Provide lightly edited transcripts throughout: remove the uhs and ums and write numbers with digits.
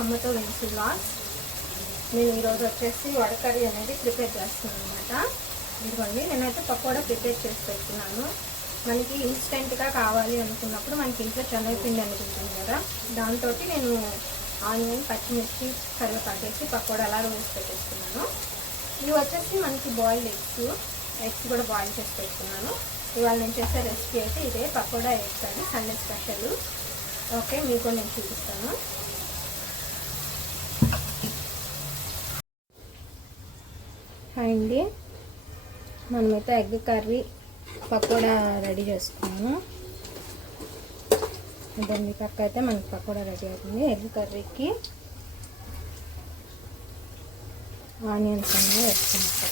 అమ్మతో వెంచి బ్లాగ్స్. నేను ఈరోజు వచ్చేసి వడ కర్రీ అనేది ప్రిపేర్ చేస్తున్నాను అనమాట. ఇదిగోండి, నేనైతే పకోడా ప్రిపేర్ చేసి పెట్టుకున్నాను. మనకి ఇన్స్టెంట్గా కావాలి అనుకున్నప్పుడు మనకి ఇంట్లో శనగపిండి అనేది ఉంటుంది కదా, దాంతో నేను ఆనియన్, పచ్చిమిర్చి, కరివేపాకేసి పకోడా అలా వేసి పెట్టేసుకున్నాను. ఇవి వచ్చేసి మనకి బాయిల్డ్ ఎగ్స్ కూడా బాయిల్ చేసి పెట్టుకున్నాను. ఇవాళ నేను చేసే రెసిపీ అయితే ఇదే, పకోడా ఎగ్స్ అని సండే స్పెషల్. ఓకే, మీకు నేను చూపిస్తాను. హాయ్ అండి, మనమైతే ఎగ్ కర్రీ పకోడా రెడీ చేసుకున్నాము. దాన్ని పక్క అయితే మనకి పకోడా రెడీ అవుతుంది. ఎగ్ కర్రీకి ఆనియన్స్ అనేవి వేసుకున్నాం.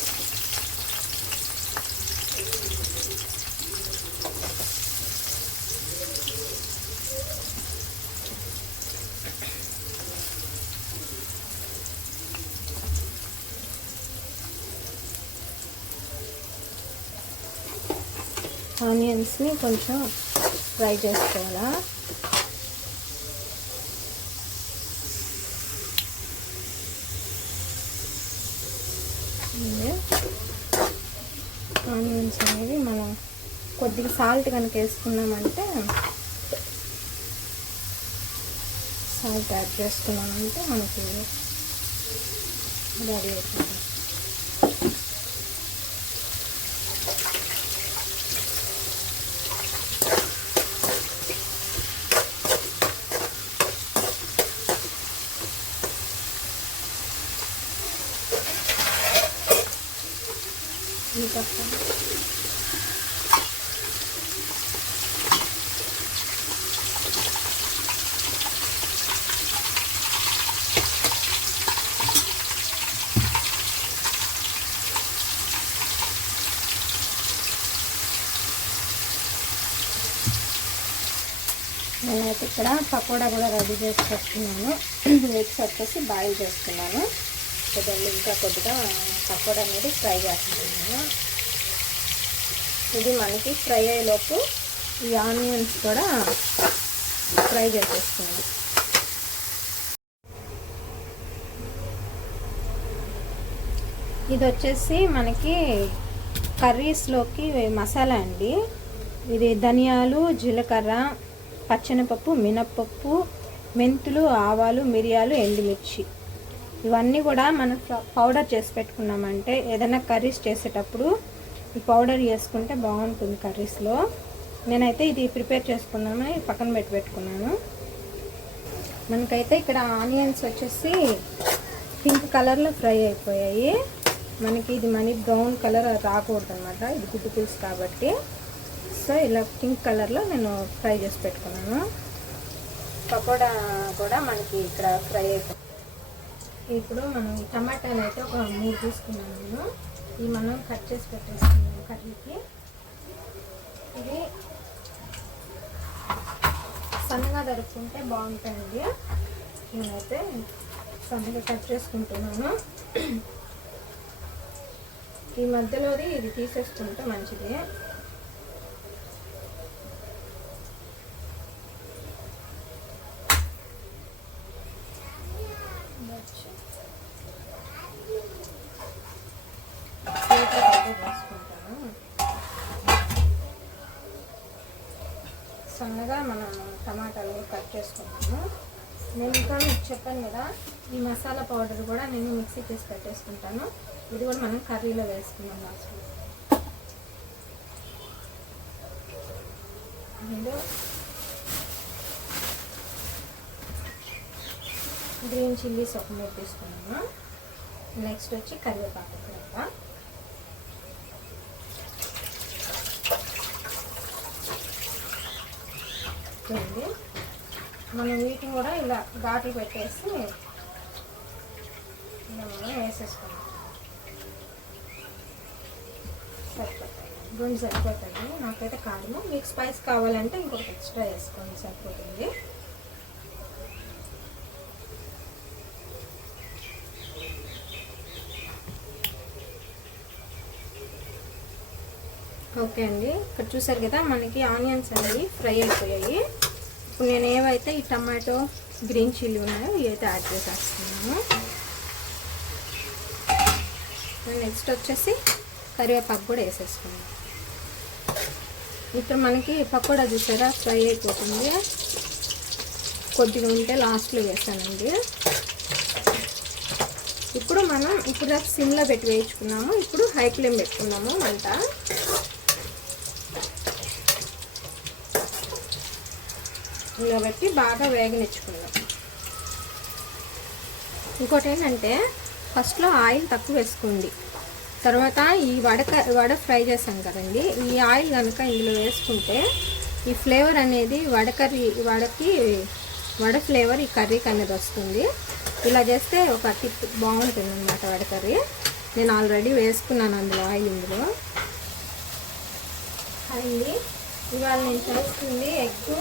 ఆనియన్స్ని కొంచెం ఫ్రై చేసుకోవాలా. ఆనియన్స్ అనేవి మనం కొద్దిగా సాల్ట్ కనుక వేసుకున్నామంటే, సాల్ట్ యాడ్ చేసుకున్నామంటే మనకి రెడీ అవుతుంది. నేనైతే ఇక్కడ పకోడా కూడా రెడీ చేసి పెట్టుకున్నాను. ఎగ్స్ వచ్చేసి బాయిల్ చేసుకున్నాను. దాన్ని ఇంకా కొద్దిగా పకోడా అనేది ఫ్రై చేస్తున్నాను. ఇది మనకి ఫ్రై అయ్యేలోపు ఈ ఆనియన్స్ కూడా ఫ్రై చేసేస్తుంది. ఇది వచ్చేసి మనకి కర్రీస్లోకి మసాలా అండి. ఇది ధనియాలు, జీలకర్ర, పచ్చెనపప్పు, మినప్పప్పు, మెంతులు, ఆవాలు, మిరియాలు, ఎండుమిర్చి, ఇవన్నీ కూడా మనం పౌడర్ చేసి పెట్టుకున్నామంటే ఏదైనా కర్రీస్ చేసేటప్పుడు ఈ పౌడర్ వేసుకుంటే బాగుంటుంది కర్రీస్లో. నేనైతే ఇది ప్రిపేర్ చేసుకున్నామని పక్కన పెట్టుకున్నాను. మనకైతే ఇక్కడ ఆనియన్స్ వచ్చేసి పింక్ కలర్లో ఫ్రై అయిపోయాయి. మనకి ఇది బ్రౌన్ కలర్ రాకూడదు అనమాట, ఇది గుడ్డు పులుసు కాబట్టి. సో ఇలా పింక్ కలర్లో నేను ఫ్రై చేసి పెట్టుకున్నాను. పకోడా కూడా మనకి ఇక్కడ ఫ్రై అయిపోయింది. ఇప్పుడు మనం ఈ టమాటాలు అయితే ఒక 3 తీసుకున్నాను నేను. ఇవి మనం కట్ చేసి పెట్టేసుకున్నాను కర్రీకి. ఇది సన్నగా దొరుకుతుంటే బాగుంటుంది. నేనైతే సన్నగా కట్ చేసుకుంటున్నాను. ఈ మధ్యలోది ఇది తీసేసుకుంటే మంచిది. సన్నగా మనం టమాటాలు కట్ చేసుకుంటాము. నేను ఇంకా మీకు చెప్పాను కదా, ఈ మసాలా పౌడర్ కూడా నేను మిక్సీ చేసి పెట్టేసుకుంటాను. ఇది కూడా మనం కర్రీలో వేసుకున్నాం లాస్ట్లో. గ్రీన్ చిల్లీస్ ఒక 3 తీసుకున్నాము. నెక్స్ట్ వచ్చి కరివేపాకు కూడా. మనం వీటిని కూడా ఇలా ఘాట్లు పెట్టేసి ఇలా మనం వేసేసుకున్నాం. సరిపోతాయి, 2 సరిపోతాయి. నాకైతే కారణం, మీకు స్పైస్ కావాలంటే ఇంకొకటి ఎక్స్ట్రా వేసుకోండి, సరిపోతుంది. ఓకే అండి, ఇక్కడ చూసారు కదా మనకి ఆనియన్స్ అనేవి ఫ్రై అయిపోయాయి. ఇప్పుడు నేను ఏవైతే ఈ టమాటో, గ్రీన్ చిల్లీ ఉన్నాయో ఇవి అయితే యాడ్ చేసేస్తున్నాను. నెక్స్ట్ వచ్చేసి కరివేపాకు కూడా వేసేసుకున్నాను. ఇక్కడ మనకి పకోడా చూసారా ఫ్రై అయిపోతుంది. కొద్దిగా ఉంటే లాస్ట్లో వేసానండి. ఇప్పుడు మనం సిమ్లో పెట్టి వేయించుకున్నాము. ఇప్పుడు హై ఫ్లేమ్ పెట్టుకున్నాము మంట. ఇలా పెట్టి బాగా వేగనిచ్చుకున్నాం. ఇంకోటి ఏంటంటే ఫస్ట్లో ఆయిల్ తక్కువ వేసుకోండి. తర్వాత ఈ వడ ఫ్రై చేసాం కదండి, ఈ ఆయిల్ కనుక ఇందులో వేసుకుంటే ఈ ఫ్లేవర్ అనేది వడ ఫ్లేవర్ ఈ కర్రీకి అనేది వస్తుంది. ఇలా చేస్తే ఒక టిప్ బాగుంటుంది అన్నమాట వడ కర్రీ. నేను ఆల్రెడీ వేసుకున్నాను అందులో ఆయిల్. ఇందులో అండి ఇవాళ నేను చేస్తుంది ఎగ్స్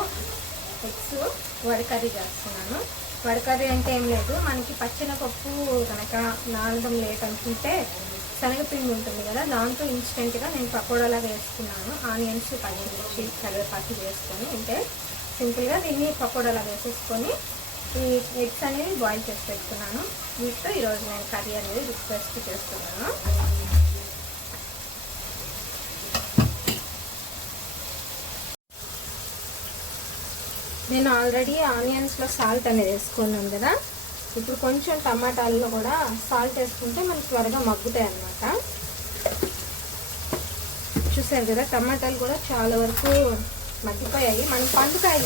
వడ కర్రీ చేస్తున్నాను. వడ కర్రీ అంటే ఏం లేదు, మనకి పచ్చెనపప్పు కనుక నానడం లేట్ అనుకుంటే శనగపిండి ఉంటుంది కదా, దాంతో ఇన్స్టెంట్గా నేను పకోడాలాగా వేసుకున్నాను. ఆనియన్స్, పచ్చిమిర్చి, కరివేపాకు వేసుకొని అంటే సింపుల్గా దీన్ని పకోడాలాగా వేసేసుకొని ఈ ఎగ్స్ అనేవి బాయిల్ చేసి పెట్టుకున్నాను. వీటితో ఈరోజు నేను కర్రీ అనేది రెసిపీ చేస్తున్నాను. నేను ఆల్రెడీ ఆనియన్స్లో సాల్ట్ అనేది వేసుకున్నాను కదా, ఇప్పుడు కొంచెం టమాటాల్లో కూడా సాల్ట్ వేసుకుంటే మనకి త్వరగా మగ్గుతాయి అన్నమాట. చూసారు కదా టమాటాలు కూడా చాలా వరకు మగ్గిపోయాయి. మనం పండుకాయలు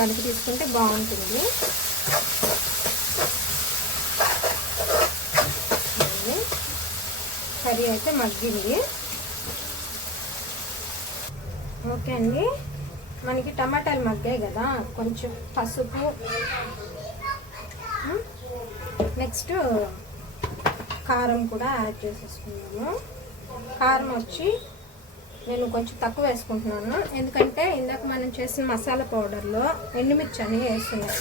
కనుక తీసుకుంటే బాగుంటుంది. కర్రీ అయితే మగ్గింది. ఓకే అండి, మనకి టమాటాలు మగ్గాయి కదా, కొంచెం పసుపు, నెక్స్ట్ కారం కూడా యాడ్ చేసేసుకున్నాము. కారం వచ్చి నేను కొంచెం తక్కువ వేసుకుంటున్నాను, ఎందుకంటే ఇందాక మనం చేసిన మసాలా పౌడర్లో ఎండుమిర్చి అని వేస్తున్నాం.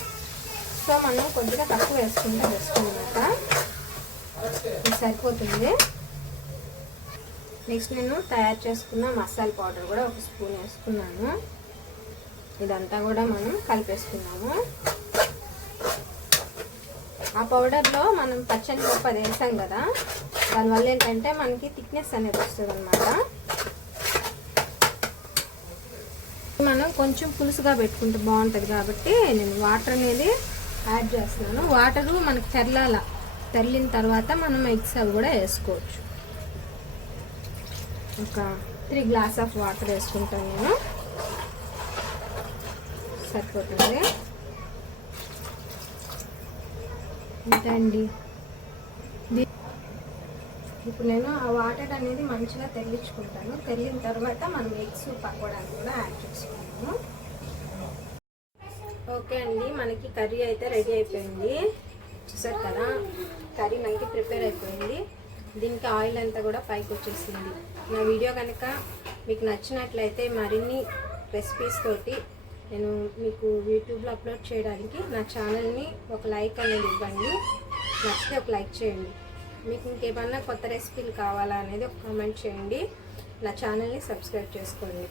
సో మనం కొద్దిగా తక్కువ వేసుకుంటే వేసుకున్నమాట సరిపోతుంది. నెక్స్ట్ నేను తయారు చేసుకున్న మసాలా పౌడర్ కూడా ఒక స్పూన్ వేసుకున్నాను. ఇదంతా కూడా మనం కలిపేసుకున్నాము. ఆ పౌడర్లో మనం పచ్చనిపప్పు అది వేసాం కదా, దానివల్ల ఏంటంటే మనకి థిక్నెస్ అనేది వస్తుంది అన్నమాట. మనం కొంచెం పులుసుగా పెట్టుకుంటే బాగుంటుంది కాబట్టి నేను వాటర్ అనేది యాడ్ చేస్తున్నాను. వాటరు మనకి తెరలిన తర్వాత మనం ఎగ్స్ అవి కూడా వేసుకోవచ్చు. ఒక 3 గ్లాస్ ఆఫ్ వాటర్ వేసుకుంటాను నేను, సరిపోతుంది. అంతే అండి. ఇప్పుడు నేను ఆ వాటర్ అనేది మంచిగా తెల్లించుకుంటాను. తెల్లిన తర్వాత మనం ఎగ్స్ పకోడానికి కూడా యాడ్ చేసుకుంటాము. ఓకే అండి, మనకి కర్రీ అయితే రెడీ అయిపోయింది. చూసారు కదా, కర్రీ మనకి ప్రిపేర్ అయిపోయింది. దీనికి ఆయిల్ అంతా కూడా పైకి వచ్చేసింది. నా వీడియో కనుక మీకు నచ్చినట్లయితే మరిన్ని రెసిపీస్ తోటి నేను మీకు యూట్యూబ్లో అప్లోడ్ చేయడానికి నా ఛానల్ని ఒక లైక్ అనేది ఇవ్వండి. నచ్చితే ఒక లైక్ చేయండి. మీకు ఇంకేమన్నా కొత్త రెసిపీలు కావాలా అనేది ఒక కామెంట్ చేయండి. నా ఛానల్ని సబ్స్క్రైబ్ చేసుకోండి.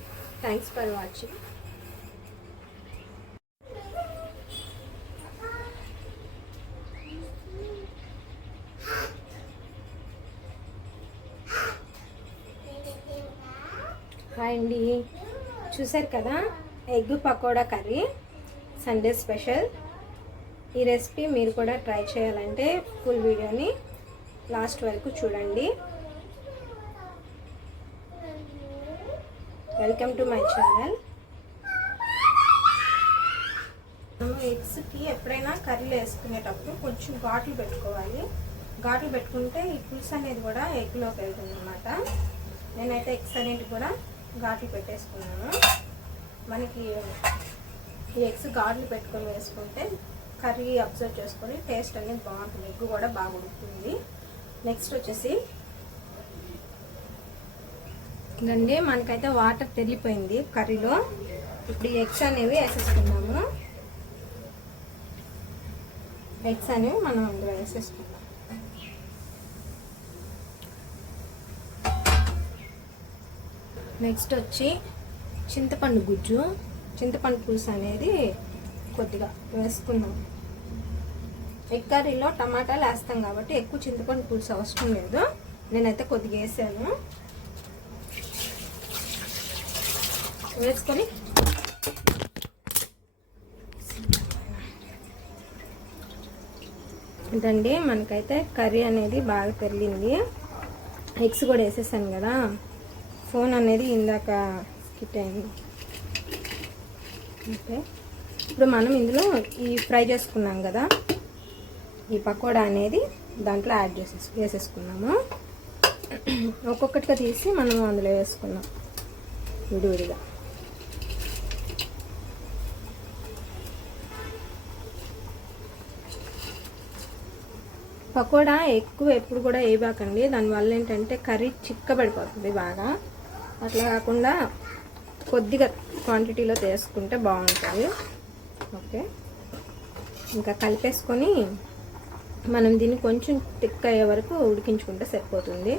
Thanks for watching. హాయ్ అండి, చూసారు కదా egg pakoda curry Sunday special. ఈ రెసిపీ మీరు కూడా ట్రై చేయాలంటే ఫుల్ వీడియోని లాస్ట్ వరకు చూడండి. Welcome to my channel. మనం ఎగ్స్కి ఎప్పుడైనా కర్రీలో వేసుకునేటప్పుడు కొంచెం ఘాట్లు పెట్టుకోవాలి. ఘాట్లు పెట్టుకుంటే ఈ పులుసు అనేది కూడా ఎగ్లోకి వెళ్తుంది అన్నమాట. నేనైతే ఎగ్స్ అనేది కూడా ఘాట్లు పెట్టేసుకున్నాను. మనకి ఈ ఎగ్స్ ఘాట్లు పెట్టుకొని వేసుకుంటే కర్రీ అబ్జర్వ్ చేసుకొని టేస్ట్ అనేది బాగుంటుంది. ఎగ్ కూడా బాగా ఉడుకుతుంది. నెక్స్ట్ వచ్చేసి ఇదండి, మనకైతే వాటర్ తెల్లిపోయింది కర్రీలో. ఇప్పుడు ఈ ఎగ్స్ అనేవి వేసేసుకున్నాము. ఎగ్స్ అనేవి మనం అందులో వేసేసుకుందాం. నెక్స్ట్ వచ్చి చింతపండు గుజ్జు, చింతపండు పులుసు అనేది కొద్దిగా వేసుకుందాం. ఎగ్ కర్రీలో టమాటాలు వేస్తాం కాబట్టి ఎక్కువ చింతపండు పులుసు అవసరం లేదు. నేనైతే కొద్దిగా వేసాను. వేసుకొని ఇదండి, మనకైతే కర్రీ అనేది బాగా తెరిలింది. ఎగ్స్ కూడా వేసేసాను కదా, ఫోన్ అనేది ఇందాక స్కిట్ అయింది. ఓకే, ఇప్పుడు మనం ఇందులో ఈ ఫ్రై చేసుకున్నాం కదా ఈ పకోడా అనేది దాంట్లో యాడ్ వేసేసుకున్నాము. ఒక్కొక్కటిగా తీసి మనం అందులో వేసుకున్నాం విడివిడిగా. పకోడా ఎక్కువ ఎప్పుడు కూడా వేయబాకండి, దానివల్ల ఏంటంటే కర్రీ చిక్కబడిపోతుంది బాగా. అట్లా కాకుండా కొద్దిగా క్వాంటిటీలో తీసుకుంటే బాగుంటుంది. ఓకే, ఇంకా కలిపేసుకొని మనం దీన్ని కొంచెం థిక్ అయ్యే వరకు ఉడికించుకుంటే సరిపోతుంది.